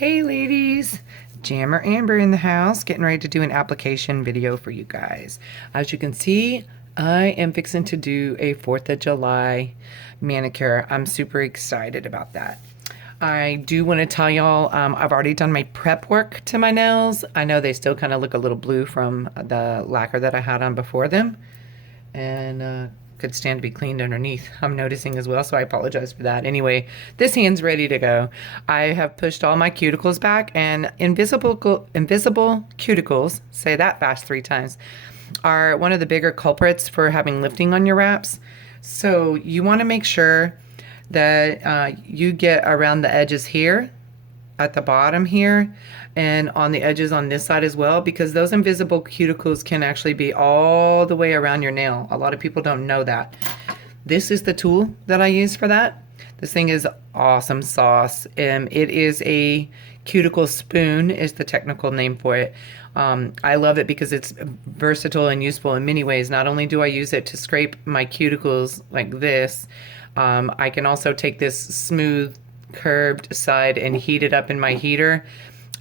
Hey ladies, Jammer Amber in the house, getting ready to do an application video for you guys. As you can see, I am fixing to do a 4th of July manicure. I'm super excited about that. I do want to tell y'all, I've already done my prep work to my nails. I know they still kind of look a little blue from the lacquer that I had on before them. And could stand to be cleaned underneath, I'm noticing as well, so I apologize for that. Anyway, this hand's ready to go. I have pushed all my cuticles back, and invisible cuticles, say that fast 3 times, are one of the bigger culprits for having lifting on your wraps. So you want to make sure that you get around the edges here, at the bottom here, and on the edges on this side as well, because those invisible cuticles can actually be all the way around your nail. A lot of people don't know that. This is the tool that I use for that. This thing is awesome sauce. It is a cuticle spoon is the technical name for it. I love it because it's versatile and useful in many ways. Not only do I use it to scrape my cuticles like this, I can also take this smooth curved side and heat it up in my heater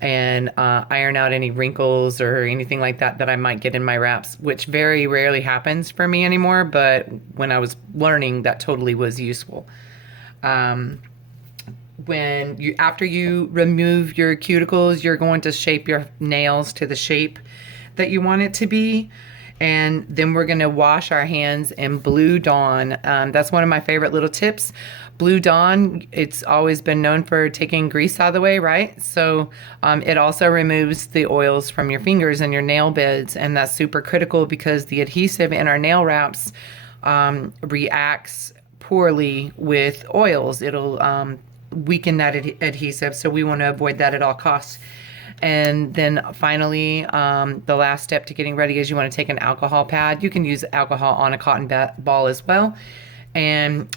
and iron out any wrinkles or anything like that that I might get in my wraps, which very rarely happens for me anymore, but when I was learning, that totally was useful. After you remove your cuticles, you're going to shape your nails to the shape that you want it to be. And then we're going to wash our hands in Blue Dawn. That's one of my favorite little tips. Blue Dawn, it's always been known for taking grease out of the way, right? So it also removes the oils from your fingers and your nail beds, and that's super critical because the adhesive in our nail wraps reacts poorly with oils. It'll weaken that adhesive, so we want to avoid that at all costs. And then finally, the last step to getting ready is you want to take an alcohol pad. You can use alcohol on a cotton ball as well, and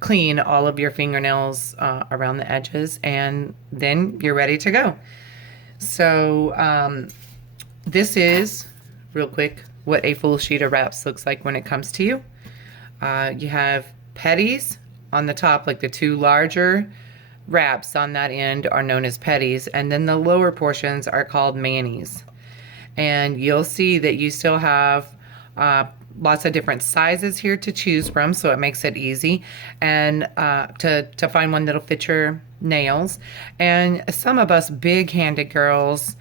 clean all of your fingernails around the edges, and then you're ready to go. So this is, real quick, what a full sheet of wraps looks like when it comes to you. You have petties on the top, like the two larger wraps on that end are known as petties, and then the lower portions are called manis. And you'll see that you still have lots of different sizes here to choose from, so it makes it easy and to find one that'll fit your nails. And some of us big-handed girls,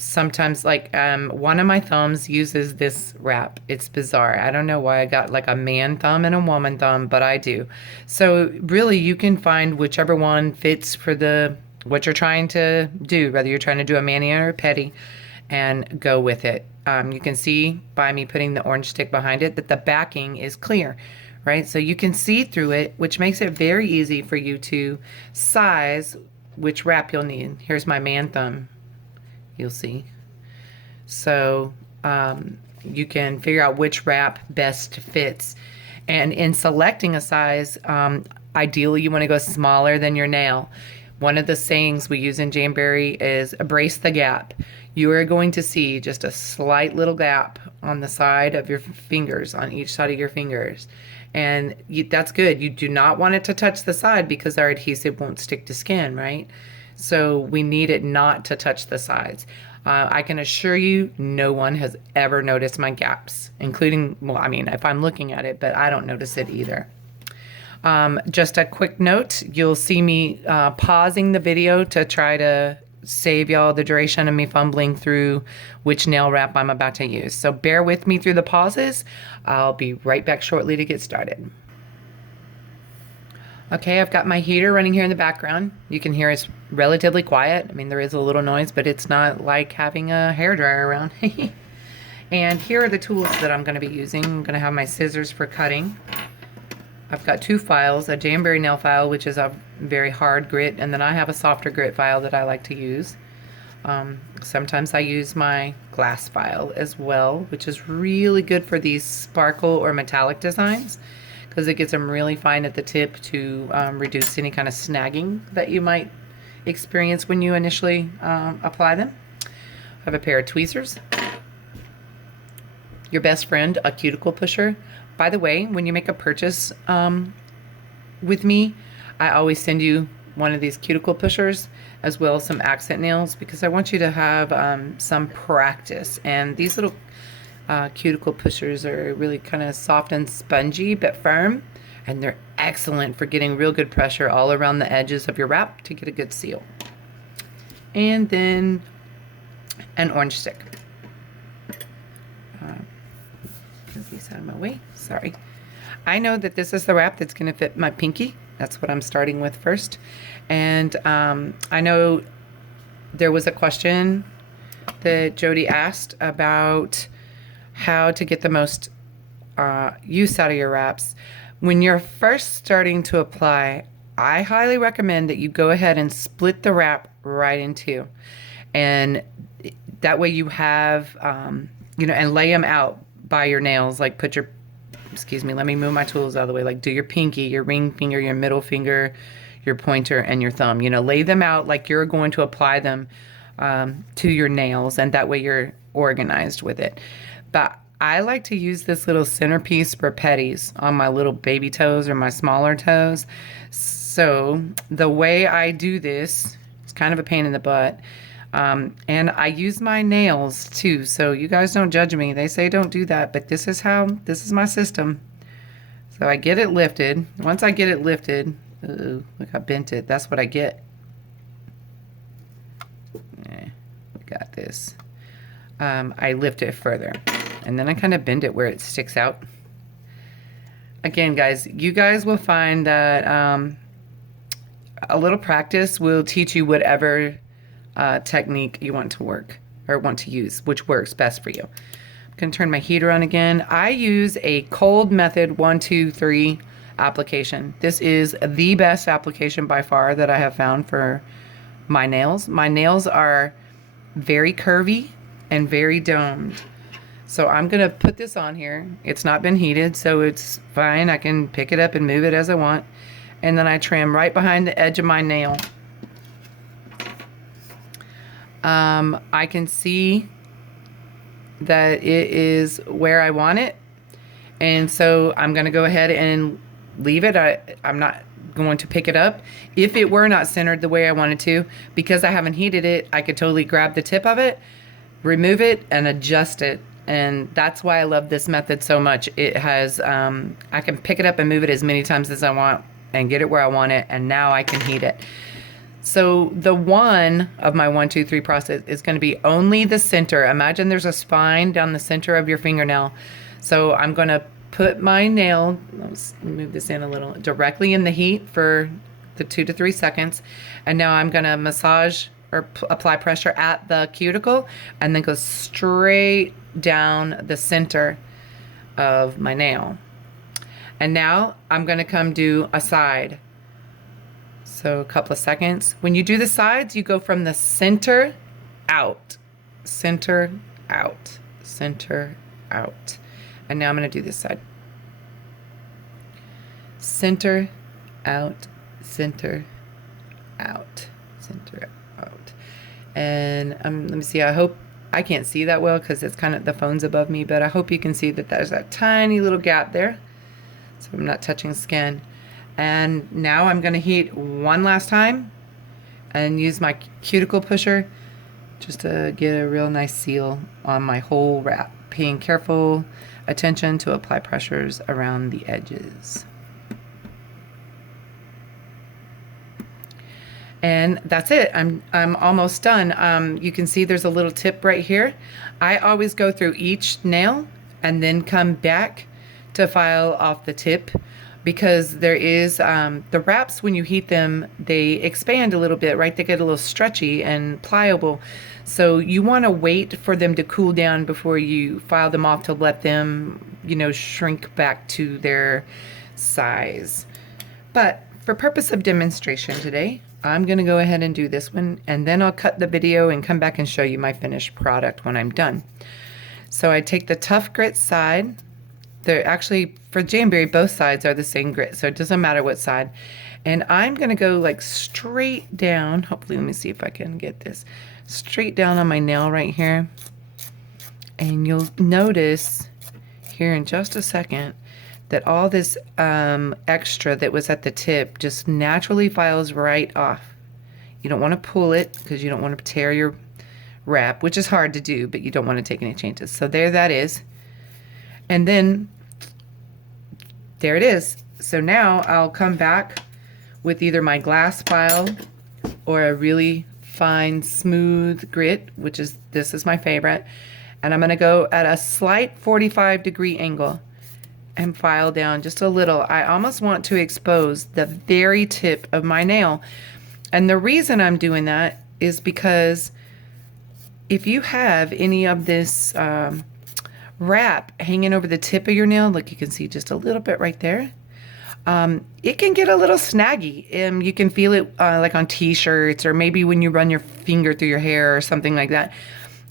sometimes, like one of my thumbs uses this wrap. It's bizarre. I don't know why I got like a man thumb and a woman thumb, but I do. So really you can find whichever one fits for what you're trying to do, whether you're trying to do a mani or a pedi, and go with it. You can see by me putting the orange stick behind it that the backing is clear, right? So you can see through it, which makes it very easy for you to size which wrap you'll need. Here's my man thumb. You'll see. So you can figure out which wrap best fits. And in selecting a size, ideally you want to go smaller than your nail. One of the sayings we use in Jamberry is brace the gap. You are going to see just a slight little gap on the side of your fingers, on each side of your fingers. And that's good. You do not want it to touch the side because our adhesive won't stick to skin, right? So we need it not to touch the sides. I can assure you no one has ever noticed my gaps, including, well, I mean, if I'm looking at it, but I don't notice it either. Just a quick note, you'll see me pausing the video to try to save y'all the duration of me fumbling through which nail wrap I'm about to use. So bear with me through the pauses. I'll be right back shortly to get started. Okay, I've got my heater running here in the background. You can hear it's relatively quiet. I mean, there is a little noise, but it's not like having a hairdryer around. And here are the tools that I'm going to be using. I'm going to have my scissors for cutting. I've got 2 files, a Jamberry nail file, which is a very hard grit, and then I have a softer grit file that I like to use. Sometimes I use my glass file as well, which is really good for these sparkle or metallic designs, because it gets them really fine at the tip to reduce any kind of snagging that you might experience when you initially apply them. I have a pair of tweezers. Your best friend, a cuticle pusher. By the way, when you make a purchase with me, I always send you one of these cuticle pushers as well as some accent nails, because I want you to have some practice. And these little cuticle pushers are really kind of soft and spongy but firm, and they're excellent for getting real good pressure all around the edges of your wrap to get a good seal. And then an orange stick. Get these out of my way. Sorry. I know that this is the wrap that's going to fit my pinky. That's what I'm starting with first. And I know there was a question that Jody asked about how to get the most use out of your wraps. When you're first starting to apply, I highly recommend that you go ahead and split the wrap right in two. And that way you have, and lay them out by your nails. Like put your, excuse me, let me move my tools out of the way. Like do your pinky, your ring finger, your middle finger, your pointer, and your thumb. Lay them out like you're going to apply them to your nails, and that way you're organized with it. But I like to use this little centerpiece for petties on my little baby toes or my smaller toes. So the way I do this, it's kind of a pain in the butt. And I use my nails too, so you guys don't judge me. They say don't do that, but this is my system. So I get it lifted. Once I get it lifted, look, I bent it. That's what I get. Got this. I lift it further, and then I kind of bend it where it sticks out. Again, guys, you guys will find that a little practice will teach you whatever technique you want to work or want to use, which works best for you. I'm going to turn my heater on again. I use a cold method 1, 2, 3 application. This is the best application by far that I have found for my nails. My nails are very curvy and very domed. So I'm going to put this on here. It's not been heated, so it's fine. I can pick it up and move it as I want. And then I trim right behind the edge of my nail. I can see that it is where I want it, and so I'm going to go ahead and leave it. I'm not going to pick it up. If it were not centered the way I wanted to, because I haven't heated it, I could totally grab the tip of it, remove it, and adjust it. And that's why I love this method so much. It has, I can pick it up and move it as many times as I want and get it where I want it, and now I can heat it. So the one of my 1, 2, 3 process is going to be only the center. Imagine there's a spine down the center of your fingernail. So I'm going to put my nail, let's move this in a little, directly in the heat for the 2 to 3 seconds. And now I'm going to massage or apply pressure at the cuticle and then go straight down the center of my nail. And now I'm going to come do a side. So a couple of seconds. When you do the sides, you go from the center out, center out, center out. And now I'm going to do this side. Center out, center out, center out. And let me see, I hope, I can't see that well because it's kind of, the phone's above me, but I hope you can see that there's that tiny little gap there. So I'm not touching skin. And now I'm going to heat one last time and use my cuticle pusher just to get a real nice seal on my whole wrap, paying careful attention to apply pressures around the edges. And that's it. I'm almost done. You can see there's a little tip right here. I always go through each nail and then come back to file off the tip, because there is the wraps, when you heat them, they expand a little bit, right? They get a little stretchy and pliable. So you want to wait for them to cool down before you file them off to let them, shrink back to their size. But for purpose of demonstration today, I'm going to go ahead and do this one, and then I'll cut the video and come back and show you my finished product when I'm done. So I take the tough grit side. They're actually, for Jamberry, both sides are the same grit, so it doesn't matter what side. And I'm going to go like straight down. Hopefully, let me see if I can get this. Straight down on my nail right here. And you'll notice here in just a second that all this extra that was at the tip just naturally files right off. You don't want to pull it because you don't want to tear your wrap, which is hard to do, but you don't want to take any chances. So there that is. And then there it is. So now I'll come back with either my glass file or a really fine smooth grit, which is, this is my favorite. And I'm going to go at a slight 45-degree angle and file down just a little. I almost want to expose the very tip of my nail. And the reason I'm doing that is because if you have any of this wrap hanging over the tip of your nail, look, you can see just a little bit right there. It can get a little snaggy. You can feel it like on t-shirts, or maybe when you run your finger through your hair or something like that.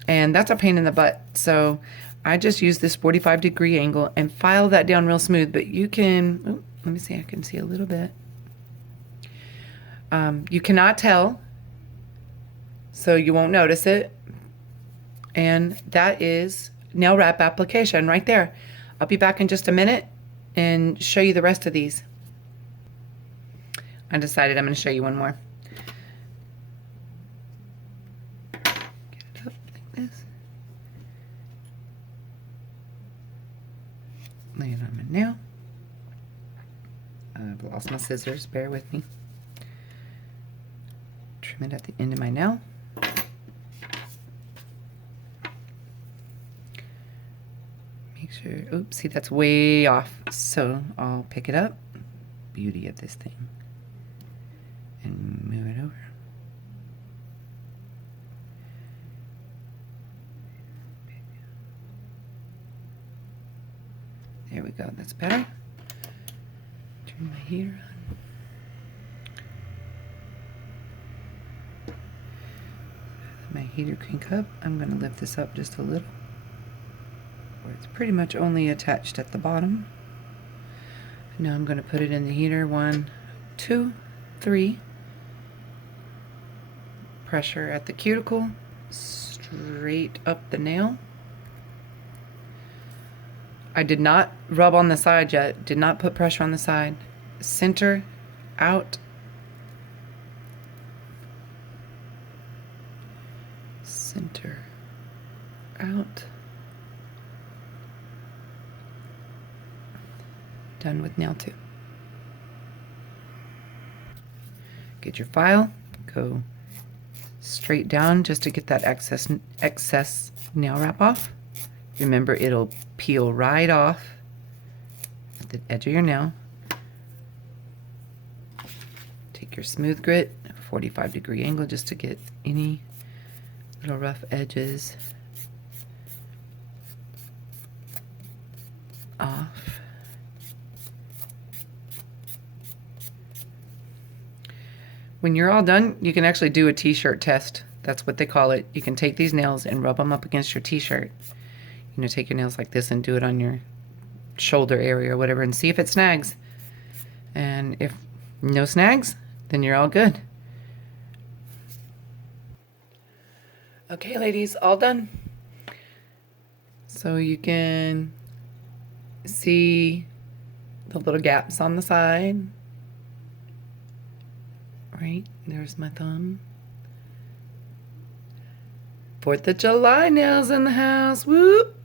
And that's a pain in the butt. So I just use this 45-degree angle and file that down real smooth. But you can, oh, let me see, I can see a little bit. You cannot tell, so you won't notice it. And that is nail wrap application right there. I'll be back in just a minute and show you the rest of these. I decided I'm going to show you one more. Get it up like this. Lay it on my nail. I've lost my scissors, bear with me. Trim it at the end of my nail. Make sure, oops, see that's way off. So I'll pick it up. Beauty of this thing. And move it over. There we go, that's better. Turn my heater on. My heater crank up. I'm going to lift this up just a little, where it's pretty much only attached at the bottom. Now I'm going to put it in the heater. 1, 2, 3. Pressure at the cuticle, straight up the nail. I did not rub on the side yet, did not put pressure on the side. Center, out. Center, out. Done with nail 2. Get your file, go straight down just to get that excess nail wrap off. Remember, it'll peel right off at the edge of your nail. Take your smooth grit, 45-degree angle, just to get any little rough edges off. When you're all done, you can actually do a t-shirt test. That's what they call it. You can take these nails and rub them up against your t-shirt. You know, take your nails like this and do it on your shoulder area or whatever and see if it snags. And if no snags, then you're all good. Okay, ladies, all done. So you can see the little gaps on the side. Right, there's my thumb. 4th of July nails in the house, whoop!